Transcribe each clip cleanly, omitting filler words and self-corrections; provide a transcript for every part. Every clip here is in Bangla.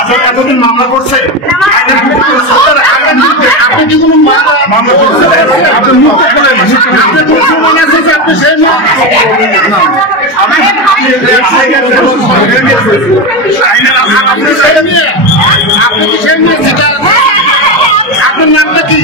আচ্ছা এতদিন মামলা করছে আপনি কি কোনো মামলা করছেন? আপনি মুক্ত করেন আপনি সেই আপনার নামটা কি?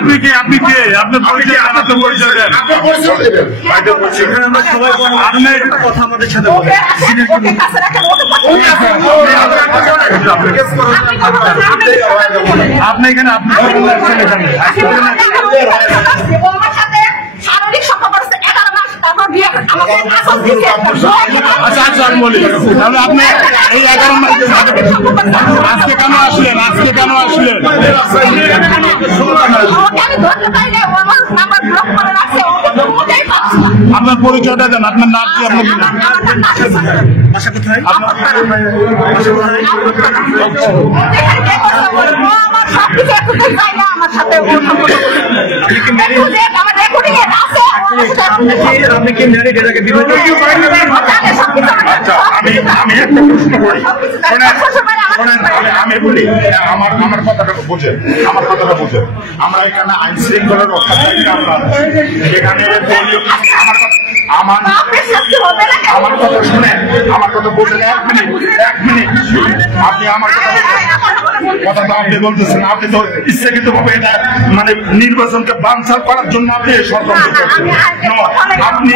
আপনি কে? আপনি কে? আপনার পরিচয় দেন। আপনি একটা কথা আমাদের সাথে আপনি এখানে আচ্ছা আচ্ছা আমি বলি তাহলে আপনি এই 11 মাস আজকে কেন আসলেন? আজকে কেন আসলেন? আপনার পরিচয়টা দেন। আপনার নাম কি? আপনি কি ম্যারিড? এটাকে আমি বলি আমার কথাটা বুঝেন, আমরা এখানে আইন শৃঙ্খলা রক্ষা করি। এখানে আমার কথা শুনেন, আমার কথা বুঝেন। 1 মিনিট আপনি আমার কথা তো আপনি বলতেছেন, আপনি তো ইচ্ছাকৃত ভাবে এটা মানে নির্বাচনকে বানচাল করার জন্য আপনি ষড়যন্ত্র করছেন। আপনি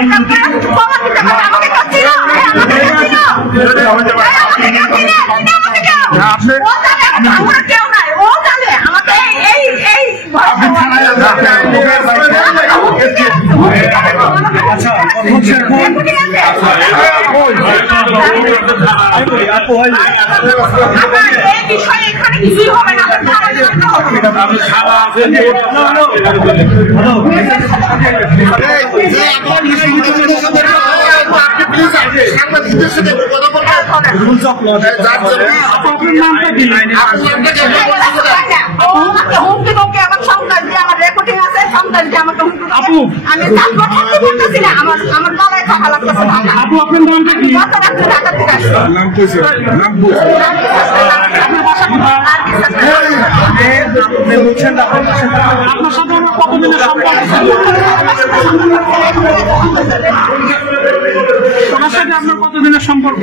আপনার কতদিনের সম্পর্ক?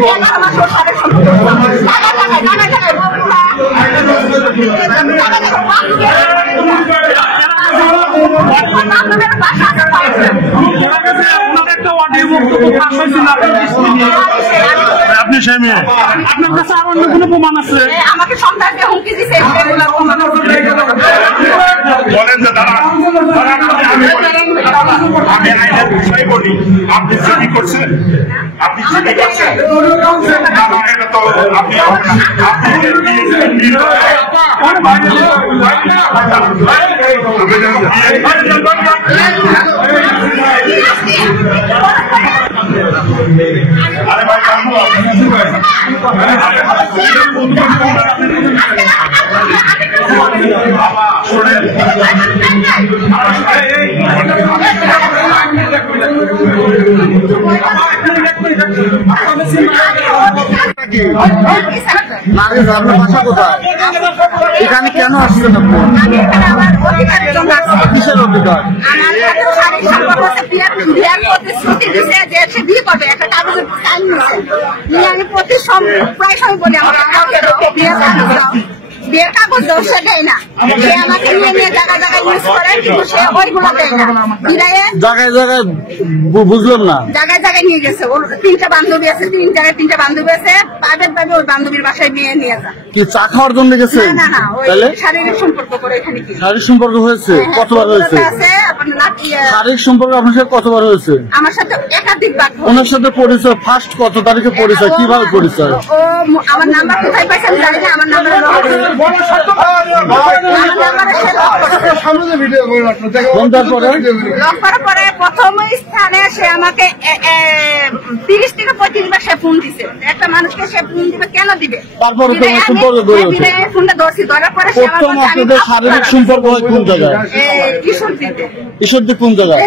আপনি সেই মেয়ে, আপনার কাছে আর অন্য কোনো প্রমাণ আছে? আমাকে সন্তানকে হুমকি দিচ্ছে। বলেন যে দাদা আমি আইনের বিষয় বলি, আপনি চিঠি করছেন, আপনি চিঠি করছেন এটা তো আপনি আরে ভাই বাবা করেন। এখানে কেন আসছেন আপনি? কিসের অধিকার? প্রায় সময় বলি বিয়ের কাগজ দর্শা দেয় না, সে আমাকে নিয়ে নিয়ে জায়গায় জায়গায় ইউজ করে, কিন্তু সে ওইগুলো দেয় না। জায়গায় জায়গায় বুঝলাম না, জায়গায় জায়গায় নিয়ে গেছে। ওর 3টা বান্ধবী আছে, 3 জায়গায় 3টা বান্ধবী আছে, প্রাইভেট ভাবে ওই বান্ধবীর বাসায় নিয়ে নিয়ে যায়। কি চা খাওয়ার জন্য গেছে? না না, ওই শারীরিক সম্পর্ক করে। এখানে কি শারীরিক সম্পর্ক হয়েছে? কতবার হয়েছে শারীরিক সম্পর্ক? আপনার সাথে কতবার হয়েছে? আমার সাথে একাধিকবার। ওনার সাথে পরিচয় ফার্স্ট কত তারিখে পরিচয়, কিভাবে পরিচয়? ও আমার নাম্বার কোথায় পাইছে আমি জানি না। আমার নাম্বার প্রথম স্থানে সে আমাকে 30 থেকে 35 বার সে ফোন দিছে। একটা মানুষকে সে ফোন দিবে, কেন দিবে? তারপরে ফোনটা ধরছি, ধরার পরে শারীরিক সম্পর্ক হয় কোন জায়গায়? ঈশ্বরদী কোন জায়গায়?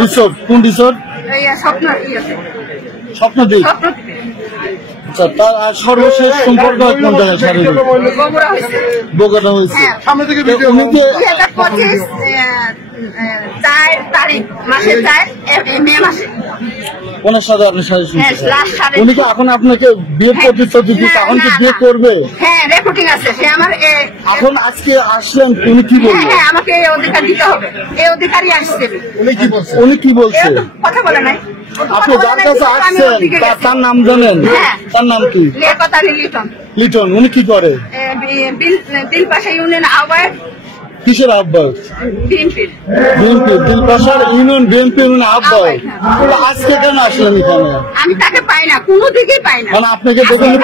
রিসোর্ট। কোন রিসোর্ট? স্বপ্নদ্বীপ। আচ্ছা, তার সর্বশেষ সম্পর্ক কোন জায়গায় শারীরিক? বগুড়া হয়েছে। সামনে থেকে ভিডিও 2025 4 তারিখ মাসের 4 মে মাসে ওনার সাথে আপনি উনি কি এখন আপনাকে বিয়ে প্রতিশ্রুতি দিচ্ছে, এখন কি বিয়ে করবে? হ্যাঁ, রেকর্ডিং আছে। সে আমার এখন আজকে আসলেন, উনি কি বলবেন? হ্যাঁ, আমাকে এই অধিকার দিতে হবে। এই অধিকারই আসছে। উনি কি বলছে? কথা বলে নাই। আপনি যার কাছে আসছেন তার নাম জানেন? তার নাম কি? লিটন। লিটন। উনি কি করে? দিলপাশা ইউনিয়ন আহ্বায়ক। কিসের আহ্বায়ক? বিএনপি। দিলপাশার ইউনিয়ন বিএনপি আহ্বায়ক। আজকে কেন আসলেন এখানে? আমি তাকে পাই না, কোনো দিকেই পাই না। মানে আপনাকে দোকানে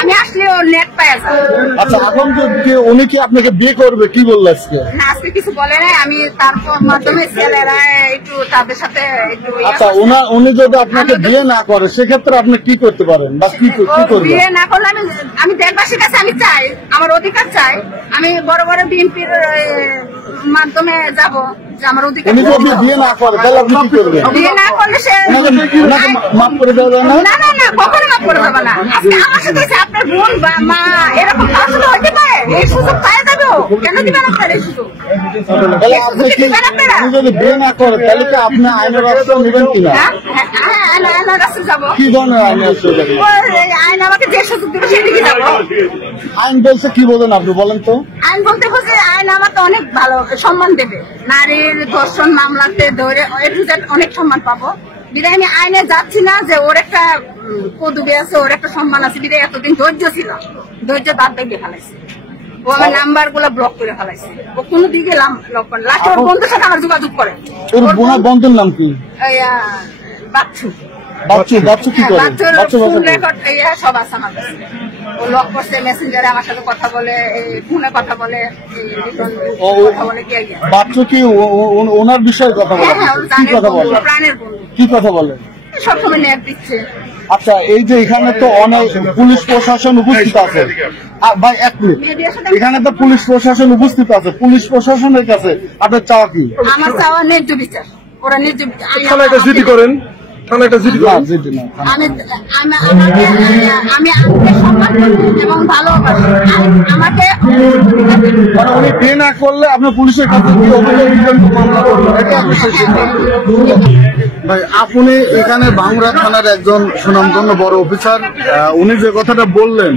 আমি আসলে ওর নেট পাই। আচ্ছা, এখন উনি কি আপনাকে বিয়ে করবে কি বললো আজকে? না, আজকে কিছু বলে নাই। আমি তারপর মাধ্যমে ছেলেরা একটু তাদের সাথে একটু। আচ্ছা, উনি যদি আপনাকে বিয়ে না করে সেক্ষেত্রে আপনি কি করতে পারেন বা কি করবেন? বিয়ে না করলে আমি দেশবাসীর কাছে আমি চাই, আমার অধিকার চাই। আমি বড় বড় বিএনপির মাধ্যমে যাব যে আমার অধিকার। উনি যদি বিয়ে না করে তাহলে আপনি কি করবেন? বিয়ে না করলে সে মাফ করে দেবে না? না না না, কখনো মাফ করে দেবে না। আজকে আমার সাথে আপনার বোন বা মা এরকম আসলে হতে পারে, এই সুযোগ পাওয়া যাবে। কেন দিবেন আপনার এই সুযোগ? তাহলে আপনি কি উনি যদি বিয়ে না করে তাহলে কি আপনি আইনের রাস্তা নেবেন কিনা? হ্যাঁ, আইনের রাস্তা যাবো। কি ধরনের আইনের রাস্তা যাবেন? আইন আমাকে যে সুযোগ দেবে সেদিকে যাবো। আইন বলছে কি বলেন আপনি বলেন তো? আইন বলতে বলছে আইন আমাকে অনেক ভালো সম্মান দেবে। নারীর ধর্ষণ মামলাতে ধরে অনেক সম্মান পাবো। বিদায় আমি আইনে যাচ্ছি না যে ওর একটা পদবি আছে, ওর একটা সম্মান আছে। বিদায় এতদিন ধৈর্য ছিল, ধৈর্য বাদ ভেঙে ফেলাইছে। ও আমার নাম্বার গুলো ব্লক করে ফেলাইছে। ও কোনো দিকে লাস্ট ওর বন্ধুর সাথে আমার যোগাযোগ করে। ওর বন্ধুর নাম কি? বাচ্চু। বাচ্চু কি করে? বাচ্চু রেকর্ড সব আছে আমার কাছে। ও লক করছে, মেসেঞ্জারে আমার সাথে কথা বলে, ফোনে কথা বলে। বাচ্চু কি ওনার বিষয়ে কথা বলে? কি কথা বলে? প্রাণের বন্ধু। কি কথা বলে? সবসময় নেট দিচ্ছে। আচ্ছা, এই যে এখানে তো অনেক পুলিশ প্রশাসন উপস্থিত আছে ভাই, এক মিনিট, এখানে তো পুলিশ প্রশাসন উপস্থিত আছে। পুলিশ প্রশাসনের কাছে আপনার চাওয়া কি? আমার চাওয়া ন্যায্য বিচার। ওরা ন্যায্য জিডি করেন। আমি সম্মান এবং ভালোবাসি। আমাকে উনি বিয়ে না করলে আপনার পুলিশের কাছে মামলা করবেন? ভাই, আপনি এখানে ভাঙড়া থানার একজন সুনামধন্য বড় অফিসার। উনি যে কথাটা বললেন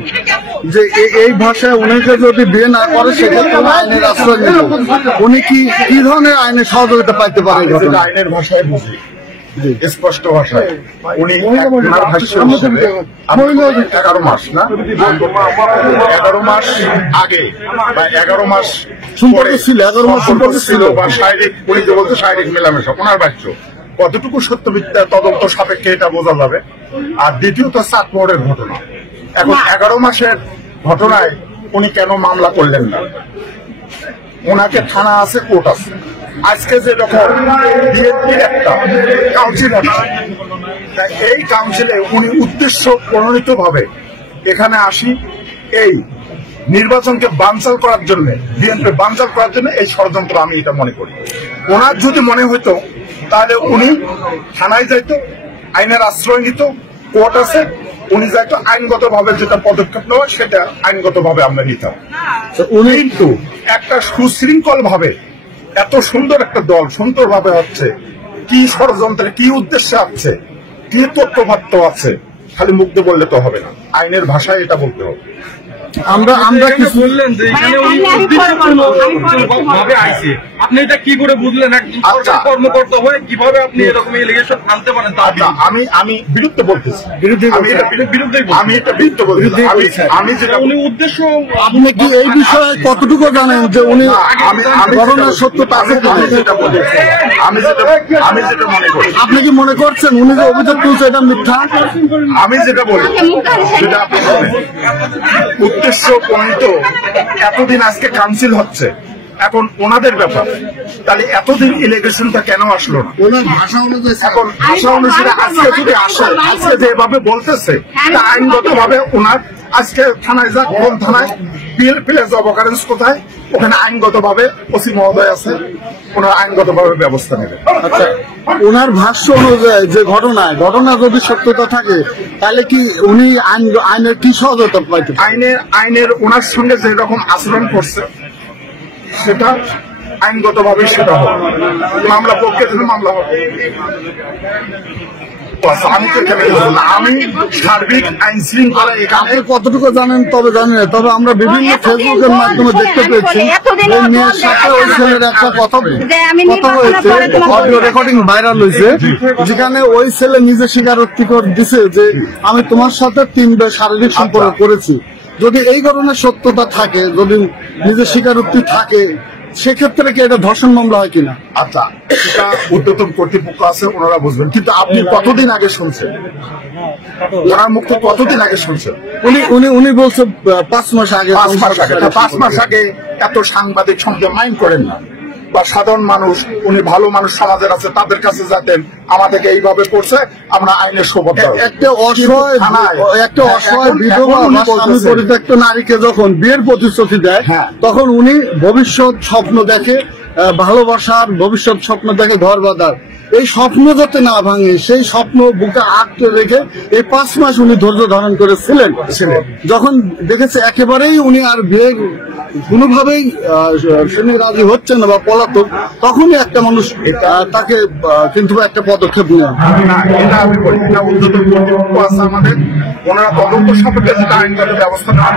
যে এই ভাষায় উনিকে যদি বিয়ে না করে সেক্ষেত্রে আইনের আশ্রয় নেব, উনি কি ধরনের আইনের সহযোগিতা পাইতে পারে? আইনের ভাষায় বুঝি, স্পষ্ট ভাষায় উনি ভাষ্য হিসেবে 11 মাস না, 11 মাস আগে বা 11 মাস সম্পর্ক ছিল, 11 মাস সম্পর্ক ছিল বা শারীরিক, উনি যে বলতো শারীরিক মেলামেশা, ওনার বাচ্য কতটুকু সত্য মিথ্যা তদন্ত সাপেক্ষে এটা বোঝা যাবে। আর দ্বিতীয়ত চাঁদপুরের ঘটনা, এখন 11 মাসের ঘটনায় উনি কেন মামলা করলেন না? ওনাকে থানা আছে, কোর্ট আছে। আজকে যেরকম বিএনপির একটা কাউন্সিল আছে, এই কাউন্সিলে উনি উদ্দেশ্য প্রণোদিত ভাবে এখানে আসি এই নির্বাচনকে বানচাল করার জন্য, বিএনপি বানচাল করার জন্য এই ষড়যন্ত্র, আমি এটা মনে করি। ওনার যদি মনে হইতো তাহলে উনি থানায় যাইতো, আইনের আশ্রয় নিত, কোর্ট আছে, উনি যাইতো, আইনগত ভাবে যেটা পদক্ষেপ নেওয়া সেটা আইনগত ভাবে আমরা নিতাম। উনি কিন্তু একটা সুশৃঙ্খল ভাবে এত সুন্দর একটা দল সুন্দরভাবে হচ্ছে, কি ষড়যন্ত্রে কি উদ্দেশ্যে আছে, কি তথ্যপাত্র আছে, খালি মুখ দিয়ে বললে তো হবে না, আইনের ভাষায় এটা বলতে হবে। আমরা কিছু বললেন যে এখানে উনি ভাবে আইছে, আপনি এটা কি করে বুঝলেন? কর্মকর্তা হয়ে কিভাবে আপনি এরকম এলিগেশন আনতে পারেন? আমি বিরুদ্ধে বলতেছি, আমি এটা বিরুদ্ধে বলতেছি। আমি যেটা উনি উদ্দেশ্য, আপনি কি এই বিষয়ে কতটুকু জানেন যে উনি ঘটনার সত্যতা আছে? আমি যেটা মনে করি, আপনি কি মনে করছেন উনি যে অভিযোগ তুলছে এটা মিথ্যা? আমি যেটা বলি সেটা আপনি বলেন। উদ্দেশ্য প্রণীত এতদিন আজকে কাউন্সিল হচ্ছে, এখন ওনাদের ব্যাপার, তাহলে এতদিন ইলেকশনটা কেন আসলো না? ওনার ভাষা অনুযায়ী এখন ভাষা অনুসারে আজকে যদি আসে, আজকে যেভাবে বলতেছে তা আইনগত ভাবে ওনার আজকে থানায় যাক, কোন থানায়, প্লেস অফ অকারেন্স কোথায়, ওখানে আইনগত ভাবে ওসি মহোদয় আছে, ওনার আইনগত ভাবে ব্যবস্থা নেবে। আচ্ছা, ওনার ভাষ্য অনুযায়ী যে ঘটনা যদি সত্যতা থাকে তাহলে কি উনি আইনের কি সহজতা পাইতে? আইনের ওনার সঙ্গে যে রকম আচরণ করছে সেটা আইনগত ভাবে সেটা হবে, মামলা পক্ষে মামলা হবে। আমি সার্বিক আইন শৃঙ্খলা এখানে কতটুকু জানেন তবে জানি না, তবে আমরা বিভিন্ন ফেসবুকের মাধ্যমে দেখতে পেয়েছি এই মেয়ের সাথে ওই ছেলের একটা কথা হয়েছে, অডিও রেকর্ডিং ভাইরাল হয়েছে, যেখানে ওই ছেলে নিজে স্বীকারোক্তি দিছে যে আমি তোমার সাথে 3 বার শারীরিক সম্পর্ক করেছি। যদি এই ধরনের সত্যতা থাকে, যদি নিজের স্বীকারোক্তি থাকে, সেক্ষেত্রে কি এটা ধর্ষণ মামলা হয় কিনা? আচ্ছা, এটা ঊর্ধ্বতন কর্তৃপক্ষ আছে, ওনারা বুঝবেন। কিন্তু আপনি কতদিন আগে শুনছেন? ওনার মুখ থেকে কতদিন আগে শুনছেন? উনি বলছে 5 মাস আগে। 5 মাস আগে এত সাংবাদিক সঙ্গে মাইন্ড করেন না, বা সাধারণ মানুষ, উনি ভালো মানুষ সমাজের আছে, তাদের কাছে যাতেন আমাদেরকে এইভাবে করছে, আমরা আইনের শপথ। একটা অসহায় বিধবা বা স্বামী পরিত্যক্ত নারীকে যখন বিয়ের প্রতিশ্রুতি দেয়, তখন উনি ভবিষ্যৎ স্বপ্ন দেখে, ভালোবাসার ভবিষ্যৎ স্বপ্ন দেখে, ঘর বাঁধার। এই স্বপ্ন যাতে না ভাঙে সেই স্বপ্ন বুকে আঁকড়ে রেখে এই 5 মাস উনি ধৈর্য ধারণ করেছিলেন। যখন দেখেছে একেবারেই উনি আর বিয়ে কোনোভাবেই শুনে রাজি হচ্ছে না বা পলাতক, তখনই একটা মানুষ তাকে কিন্তু একটা পদক্ষেপ নেওয়া। এটা আমি বলি, এটা ঊর্ধ্বতন কর্তৃপক্ষ আছে আমাদের, ওনারা তদন্ত সাপেক্ষে যেটা আইনগত ব্যবস্থা নেওয়া।